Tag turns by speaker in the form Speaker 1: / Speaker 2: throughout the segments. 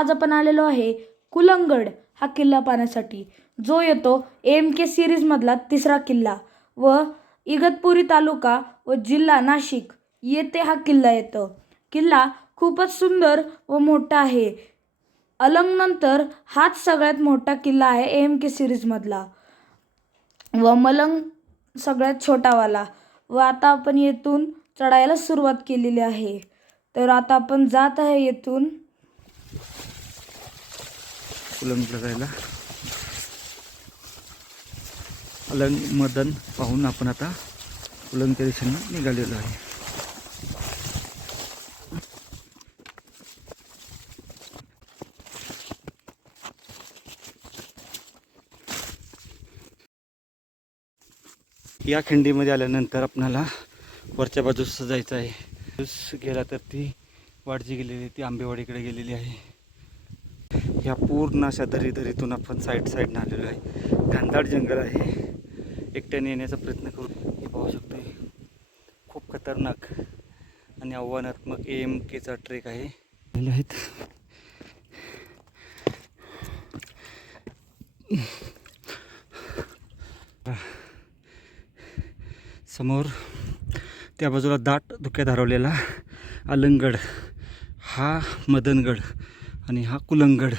Speaker 1: आज आपण आलेलो आहे कुलंगड हा किल्ला पाहण्यासाठी. जो येतो एम के सिरीजमधला तिसरा किल्ला व इगतपुरी तालुका व जिल्हा नाशिक येथे हा किल्ला येतो. किल्ला खूपच सुंदर व मोठा आहे. अलंगनंतर हाच सगळ्यात मोठा किल्ला आहे एम के सिरीजमधला व मलंग सगळ्यात छोटावाला व आता आपण येथून चढायला सुरुवात केलेली आहे. तर आता आपण जात आहे येथून उलंगला जायला अलंग मदन पाहून आपण आता उलंगच्या दिशेनं निघालेलो आहे. या खिंडीमध्ये आल्यानंतर आपणाला वरच्या बाजूस जायचं आहे. बाजूस गेला तर ती वाट जी गेलेली ती आंबेवाडीकडे गेलेली आहे. ह्या पूर्ण अशा दरी दरीतून आपण साईड साईडनं आलेलो आहे. घनदाट जंगल आहे. एकट्याने येण्याचा प्रयत्न करू. हे पाहू शकतो खूप खतरनाक आणि आव्हानात्मक एम केचा ट्रेक आहे. आहेत. समोर त्या बाजूला दाट धुक्यात हरवलेला अलंगड हा मदनगड आणि हा कुलंगड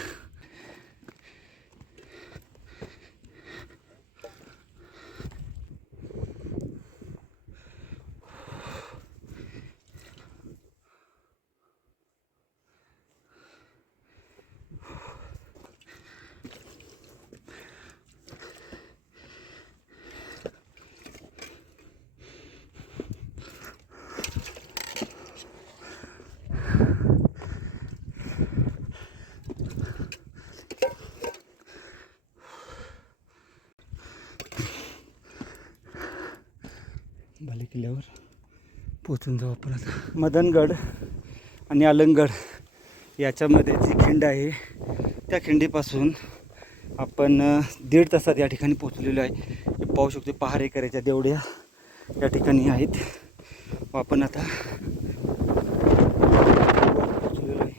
Speaker 1: बाले किल्ल्यावर पोचून जाऊ आपण आता मदनगड आणि अलंगड याच्यामध्ये जी खिंड आहे त्या खिंडीपासून आपण दीड तासात या ठिकाणी पोचलेलो आहे. पाहू शकतो पहारेकऱ्याच्या देवड्या या ठिकाणी आहेत. व आपण आता पोचलेलो आहे.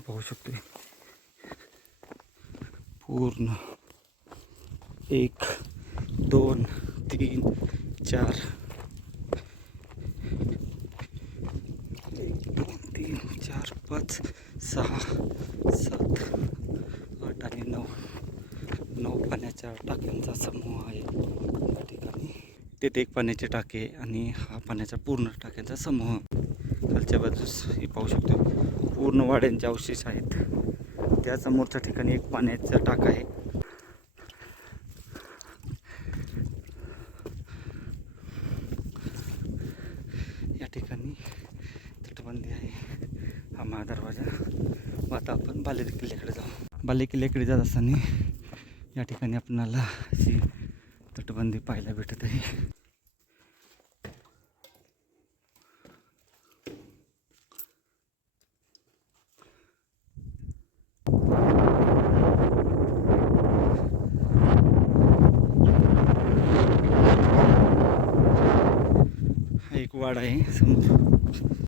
Speaker 1: पाहू शकतो. पूर्ण एक दोन तीन चार. एक दोन तीन चार पाच सहा सात आठ आणि नऊ. नऊ पाण्याच्या टाक्यांचा समूह आहे या ठिकाणी. तेथे एक पाण्याचे टाके आणि हा पाण्याचा पूर्ण टाक्यांचा समूह. खालच्या बाजूस हे पाहू शकतो. पूर्ण वाड्यांचे अवशेष आहेत. त्या समोरच्या ठिकाणी एक पाण्याचा टाका आहे या ठिकाणी तटबंदी आहे हा व आता आपण बाले किल्ल्याकडे जाऊ. बाले किल्ल्याकडे जात असताना या ठिकाणी आपणाला अशी तटबंदी पाहायला भेटत आहे. हा एक वाड आहे समोर.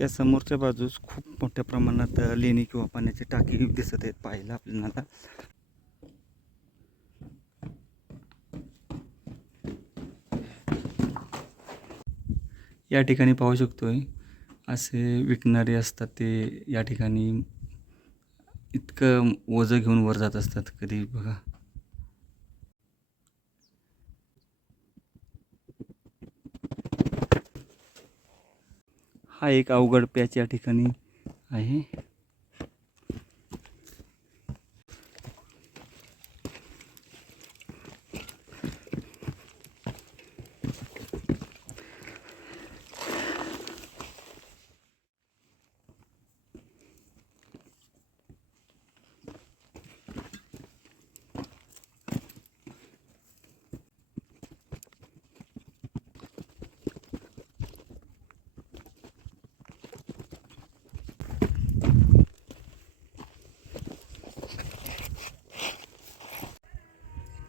Speaker 1: त्या समोरच्या बाजूस खूप मोठ्या प्रमाणात लेणी किंवा पाण्याची टाकी दिसत आहेत पाहायला आपल्याला. या ठिकाणी पाहू शकतोय असे विकणारे असतात ते या ठिकाणी. इतकं ओझं घेऊन वर जात असतात कधी बघा. हा एक अवघड पॅच या ठिकाणी आहे.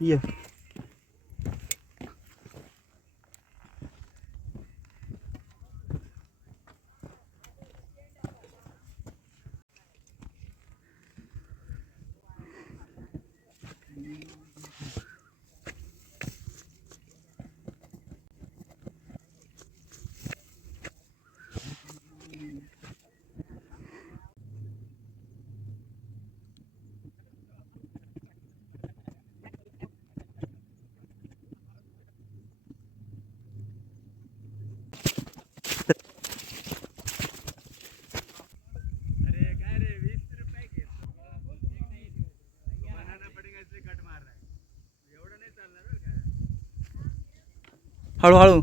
Speaker 1: ये हळूहळू.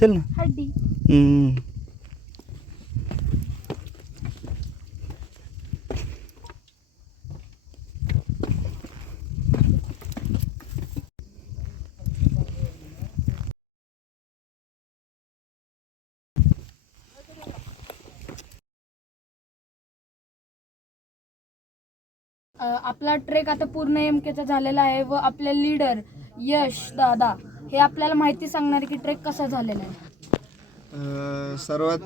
Speaker 2: चल ना. हड्डी. हम्म. अ, आपला ट्रेक आता पूर्ण एम केचा झालेला आहे व आपले लीडर यश दादा. हे आपल्याला माहिती सांगणार की ट्रेक कसा झालेला आहे?
Speaker 3: अ, सर्वात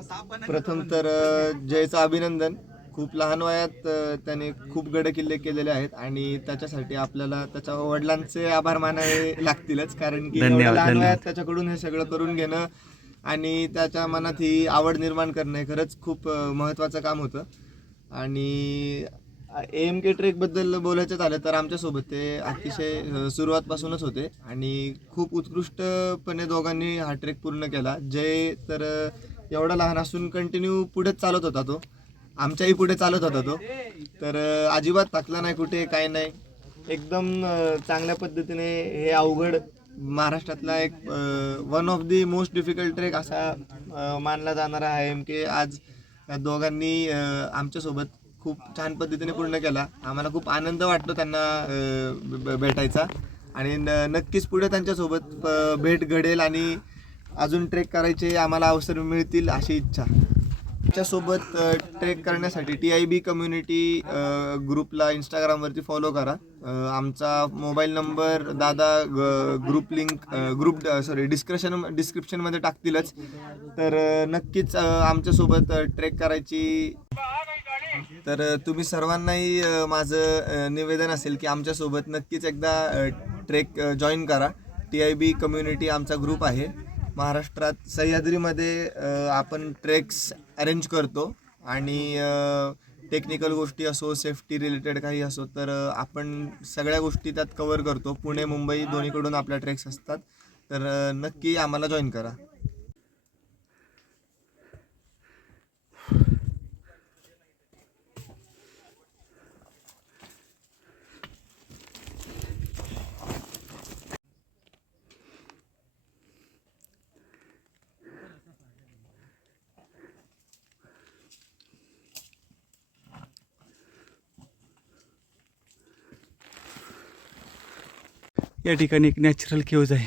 Speaker 3: प्रथम तर अ, जयचं अभिनंदन. खूप लहान वयात अ, त्याने खूप गड किल्ले केलेले आहेत आणि त्याच्यासाठी आपल्याला त्याच्या वडिलांचे आभार मानावे लागतीलच कारण की एवढ्या लहान धन्यवाद. वयात त्याच्याकडून हे सगळं करून घेणं आणि त्याच्या मनात ही आवड निर्माण करणं हे खरंच खूप अ, महत्त्वाचं काम होतं. आणि एम के ट्रेकबद्दल बोलायचं झालं तर आमच्यासोबत ते अतिशय सुरुवातपासूनच होते. आणि खूप उत्कृष्टपणे दोघांनी हा ट्रेक पूर्ण केला. जय तर एवढा लहान असून कंटिन्यू पुढेच चालत होता तो. आमच्याही पुढे चालत होता तो. तर अजिबात थकला नाही कुठे काय नाही. एकदम चांगल्या पद्धतीने हे अवघड महाराष्ट्रातला एक one of the most difficult trek असा मानला जाणारा आहे एम के आज या दोघांनी आमच्यासोबत खूप छान पद्धतीने पूर्ण केला. आम्हाला खूप आनंद वाटतो त्यांना भेटायचा. आणि न- नक्कीच पुढे त्यांच्यासोबत भेट घडेल आणि अजून ट्रेक करायचे आम्हाला अवसर मिळतील अशी इच्छा. त्याच्यासोबत ट्रेक करण्यासाठी टी आय बी कम्युनिटी ग्रुपला इंस्टाग्रामवरती फॉलो करा. आमचा मोबाईल नंबर दादा group link group sorry description डिस्क्रिप्शनमध्ये टाकतीलच. तर नक्कीच आमच्यासोबत ट्रेक करायची तर तुम्ही सर्वांनाही माझं निवेदन असेल की आमच्यासोबत नक्कीच एकदा ट्रेक जॉईन करा. टी आय बी कम्युनिटी आमचा ग्रुप आहे. महाराष्ट्रात सह्याद्रीमध्ये आपण ट्रेक्स अरेंज करतो आणि टेक्निकल गोष्टी असो सेफ्टी रिलेटेड काही असो तर आपण सगळ्या गोष्टी त्यात कवर करतो. पुणे मुंबई दोन्हीकडून आपल्या ट्रेक्स असतात. तर नक्की आम्हाला जॉईन करा.
Speaker 1: या ठिकाणी एक नॅचरल केव्ज आहे.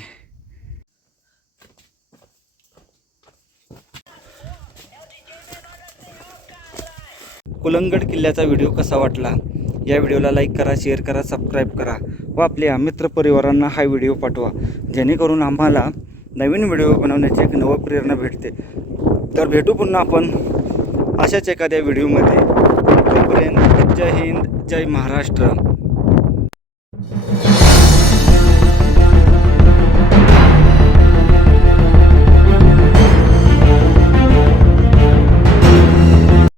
Speaker 1: कुलंगड किल्ल्याचा व्हिडिओ कसा वाटला? या व्हिडिओला लाईक करा शेअर करा सबस्क्राईब करा व आपल्या मित्रपरिवारांना हा व्हिडिओ पाठवा. जेणेकरून आम्हाला नवीन व्हिडिओ बनवण्याची एक नव प्रेरणा भेटते. तर भेटू पुन्हा आपण अशाच एखाद्या व्हिडिओमध्ये. तोपर्यंत जय हिंद जय महाराष्ट्र.